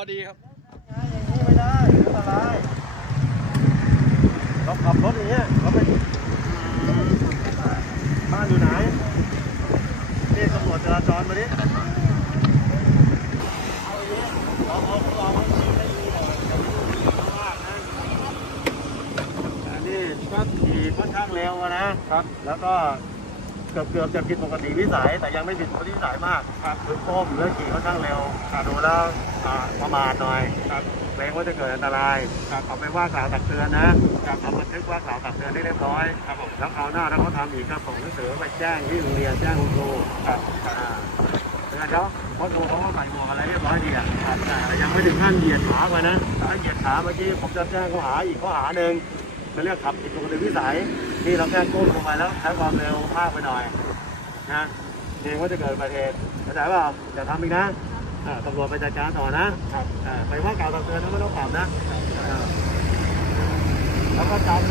อดีครับอย่างนี้ไม่ได้อันตรายเราขับรถอย่างเงี้ยเราไปบ้านอยู่ไหนนี่ตำรวจจราจรมาดิเอาอย่างเงี้ยเราเอาเราเอาไม่ดีหรอกอย่าไปดูมากนะอันนี้ก็ขี่ค่อนข้างเร็วอะนะครับ แล้วก็ เกือบเกือบจะผิดปกติวิสัย แต่ยังไม่ผิดปกติวิสัยมากครับคือโค้มหรือขี่ค่อนข้างเร็วดูแล้วอ่าประมาทหน่อยครับเกรงว่าจะเกิดอันตรายครับเอาไปว่ากล่าวตักเตือนนะครับทำบันทึกว่ากล่าวตักเตือนได้เรียบร้อยครับผมแล้วคราวหน้าถ้าเขาทำอีกก็ส่งหนังสือไปแจ้งที่โรงเรียนแจ้งคุณครูครับอ่าเตือนเขาเพราะครูเขาก็ใส่หมวกอะไรเรียบร้อยดีอะครับแต่ยังไม่ถึงขั้นเหยียดขาไปนะถ้าเหยียดขาเมื่อกี้ผมจะแจ้งข้อหาอีกข้อหาหนึ่งเขาเรียกขับผิดปกติวิสัย ที่เราแค่ก้มลงไปแล้วใช้ความเร็วพากไปหน่อยนะเกรงว่าจะเกิดอุบัติเหตุเข้าใจเปล่าอย่าทำอีกนะอ่าตำรวจไปจัดการต่อนะอ่าไปว่ากล่าวตักเตือนนะไม่ต้องปรับนะอ่าแล้วก็จำนะ